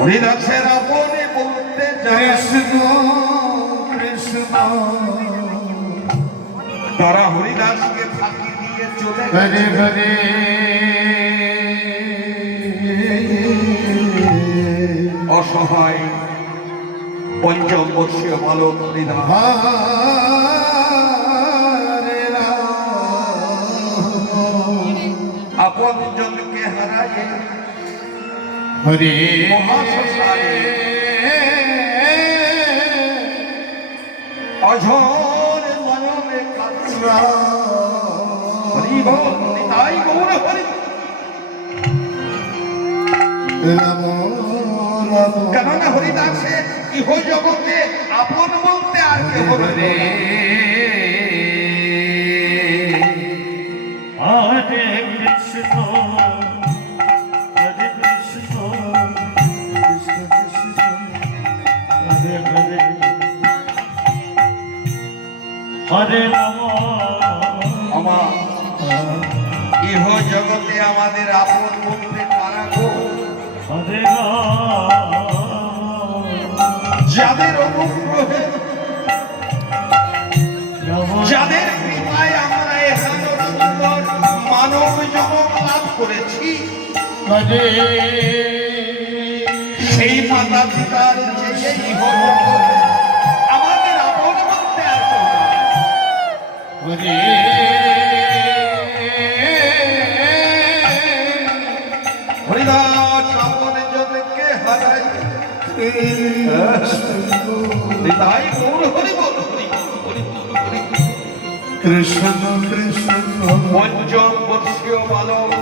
হরিদাসের আপনি বলতে কৃষ্ণ কৃষ্ণ, তারা হরিদাসকে ফাঁকি দিয়ে চলে হরে হরে অসহায় পঞ্চম বর্ষীয় বালক হরিদাস আপন জনকে হারায়ে হরে মহাশ্মশানে অঝোর নয়নে কাঁদছে। হরি বল নিতাই গৌর হরি। রাম রাম কেননা হরিদাসের ইহ জগতে আপন বলতে আর কেহ নেই। হরে কৃষ্ণ হরে কৃষ্ণ কৃষ্ণ কৃষ্ণ হরে হরে হরে রাম আমার ইহ জগতে আমাদের আপন বলতে কারা গো? হরে রাম যাদের অনুগ্রহে যাদের কৃপায় আমরা এখানে সুন্দর মানব জন্ম লাভ করেছি, হরে সেই মাতা পিতার চেয়ে ইহ জগতে আমাদের আপন বলতে আর কেউ নাই। হরে হরিদাস আপন জনকে হারাই তাই গৌর হরি বল হরি হরি হরি। কৃষ্ণ কৃষ্ণ পঞ্চম বর্ষীয় বালক,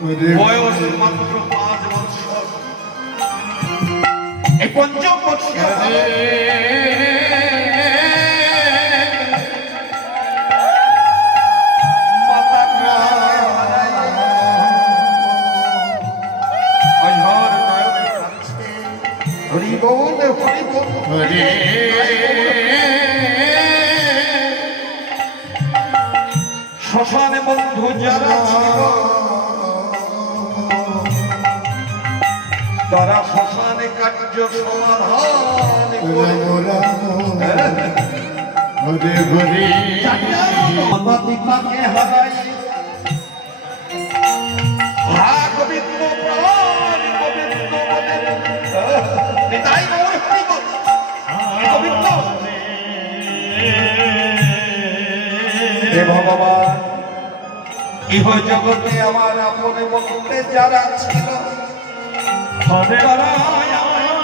হরে বয়স মাত্র 5 বছর। এই পঞ্চম বর্ষীয় বালক মাতাকে হারাই অঝোর নয়নে কাঁদছে। হরি বল হরি বল হরে শ্মশানে বন্ধু যারা ছিল তারা শ্মশানে কার্য সমাধান করে। রাম রাম হরে হরে মাতা পিতাকে হারাই হা গোবিন্দ প্রাণ গোবিন্দ বলে নিতাই গৌর হরি বল। হে গোবিন্দ হে ভগবান, ইহ জগতে আমার আপন বলতে যারা ছিল হরে তারা আমায়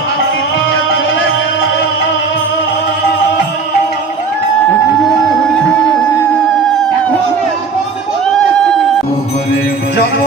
ফাঁকি দিয়ে চলে গেল। এখন আপন বলতে হরে জন্ম